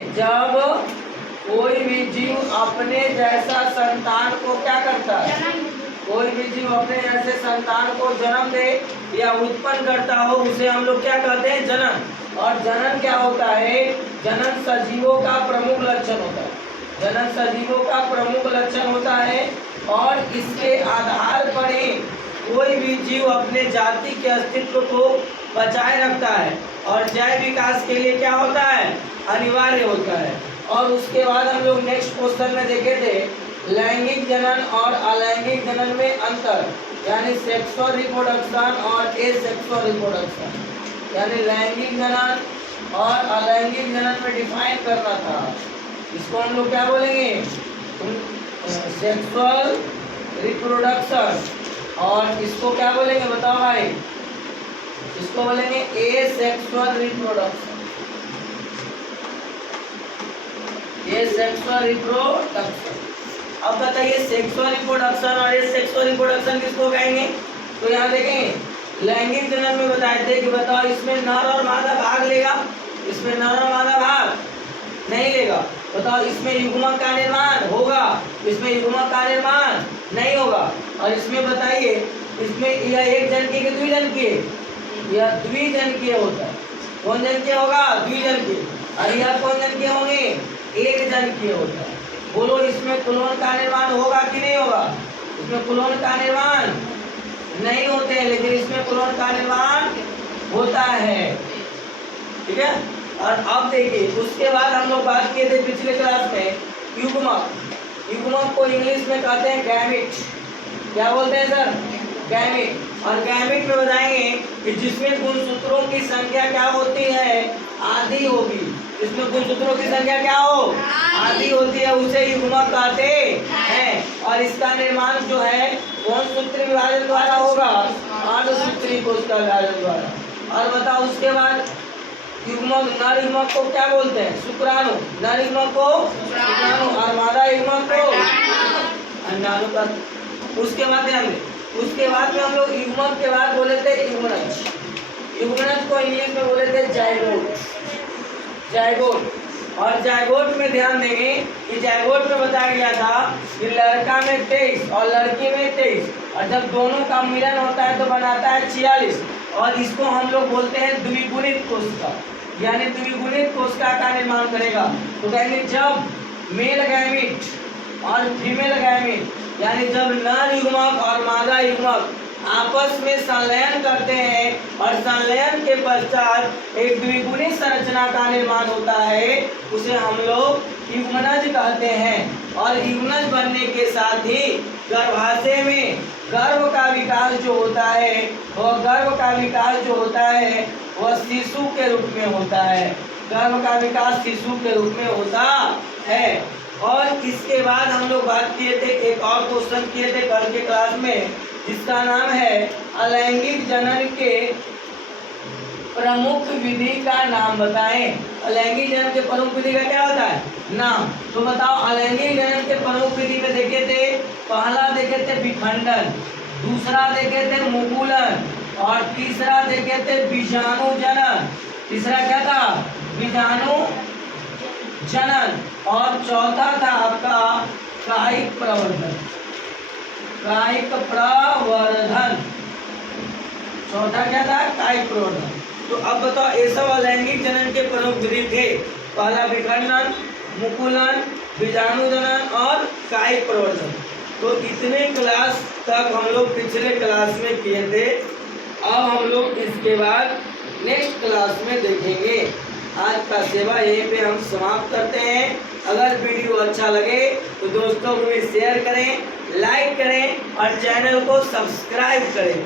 जब कोई भी जीव अपने जैसा संतान को क्या करता है, कोई भी जीव अपने जैसे संतान को जन्म दे या उत्पन्न करता हो, उसे हम लोग क्या कहते हैं, जनन। और जनन क्या होता है, जनन सजीवों का प्रमुख लक्षण होता है। जनन सजीवों का प्रमुख लक्षण होता है और इसके आधार पर ही कोई भी जीव अपने जाति के अस्तित्व को बचाए रखता है और जैव विकास के लिए क्या होता है, अनिवार्य होता है। और उसके बाद हम लोग नेक्स्ट क्वेश्चन में देखे थे लैंगिक जनन और अलैंगिक जनन में अंतर, यानी सेक्सुअल रिप्रोडक्शन और एसेक्सुअल रिप्रोडक्शन, यानी लैंगिक जनन और अलैंगिक जनन में डिफाइन करना था। इसको हम लोग क्या बोलेंगे, सेक्सुअल रिप्रोडक्शन, और इसको क्या बोलेंगे बताओ भाई, इसको बोलेंगे एसेक्सुअल रिप्रोडक्शन। ये सेक्सुअल रिप्रोडक्शन। अब बताइए सेक्सुअल रिप्रोडक्शन और ये सेक्सुअल रिप्रोडक्शन किसको कहेंगे, तो यहाँ देखेंगे लैंगिक जनन में बताए थे कि बताओ इसमें नर और मादा भाग लेगा, इसमें नर और मादा भाग नहीं लेगा। बताओ इसमें युग्मक का निर्माण होगा, इसमें युग्मक का निर्माण नहीं होगा। और इसमें बताइए इसमें यह एक जनकीय के द्विजनकीय, यह द्विजनकीय होता है। कौन जनकीय होगा, द्विजनकीय। और यह कौन जनकीय होंगे, एक जनकीय होता है। बोलो इसमें क्लोन का निर्माण होगा कि नहीं होगा, इसमें क्लोन का निर्माण नहीं होते हैं, लेकिन इसमें क्लोन का निर्माण होता है, ठीक है। और अब देखिए उसके बाद हम लोग बात किए थे पिछले क्लास में युग्मक। युग्मक को इंग्लिश में कहते हैं गैमिट। क्या बोलते हैं सर, गैमिट। और गैमिट में बताएंगे कि जिसमें गुणसूत्रों की संख्या क्या होती है, आधी होगी। इसमें गुणसूत्रों की संख्या क्या हो, आधी होती है, उसे युग्मक कहते हैं। और इसका निर्माण जो है कौन सूत्री विभाजन द्वारा होगा, अर्धसूत्री कोशिका विभाजन द्वारा। और बताओ उसके बाद युग्मक, नर युग्मक को क्या बोलते हैं, शुक्राणु। नर युग्मक को शुक्राणु और मादा युग्मक को अंडाणु का। उसके बाद ध्यान दें, उसके बाद में हम लोग युग्मक के बाद बोले थे युग्मनज। युग्मनज को इंग्लिश में बोले थे जाइगोट, जाइगोट। और जाइगोट में ध्यान देंगे कि जाइगोट में बताया गया था कि लड़का में 23 और लड़की में 23, और जब दोनों का मिलन होता है तो बनाता है 46। और इसको हम लोग बोलते हैं द्विगुणित कोशिका, यानी द्विगुणित कोशिका का निर्माण करेगा। तो कहेंगे जब मेल गैमिट और फीमेल गैमिट, यानी जब नर युग्मक और मादा युग्मक आपस में संलयन करते हैं और संलयन के पश्चात एक द्विगुणित संरचना का निर्माण होता है, उसे हम लोग युग्मनज कहते हैं। और युग्मनज बनने के साथ ही गर्भाशय में गर्भ का विकास जो होता है, वह गर्भ का विकास जो होता है वह शिशु के रूप में होता है। गर्भ का विकास शिशु के रूप में होता है। और इसके बाद हम लोग बात किए थे, एक और क्वेश्चन किए थे कल के क्लास में, जिसका नाम है अलैंगिक जनन के प्रमुख विधि का नाम बताएं। अलैंगिक जनन के प्रमुख विधि का क्या होता है, नाम। तो बताओ अलैंगिक जनन के प्रमुख विधि में देखे थे, पहला देखे थे विखंडन, दूसरा देखे थे मुकुलन, और तीसरा देखे थे बीजाणु जनन। तीसरा क्या था, बीजाणु जनन। और चौथा था आपका कायिक प्रवर्धन, कायिक प्रवर्धन। चौथा क्या था, कायिक प्रवर्धन। तो अब बताओ ये सब अलैंगिक जनन के प्रमुख विधि थे, पहला विखंडन, मुकुलन, बीजाणु जनन और कायिक प्रवर्धन। तो इतने क्लास तक हम लोग पिछले क्लास में किए थे। अब हम लोग इसके बाद नेक्स्ट क्लास में देखेंगे। आज का सेवा यहीं पे हम समाप्त करते हैं। अगर वीडियो अच्छा लगे तो दोस्तों को भी शेयर करें, लाइक करें और चैनल को सब्सक्राइब करें।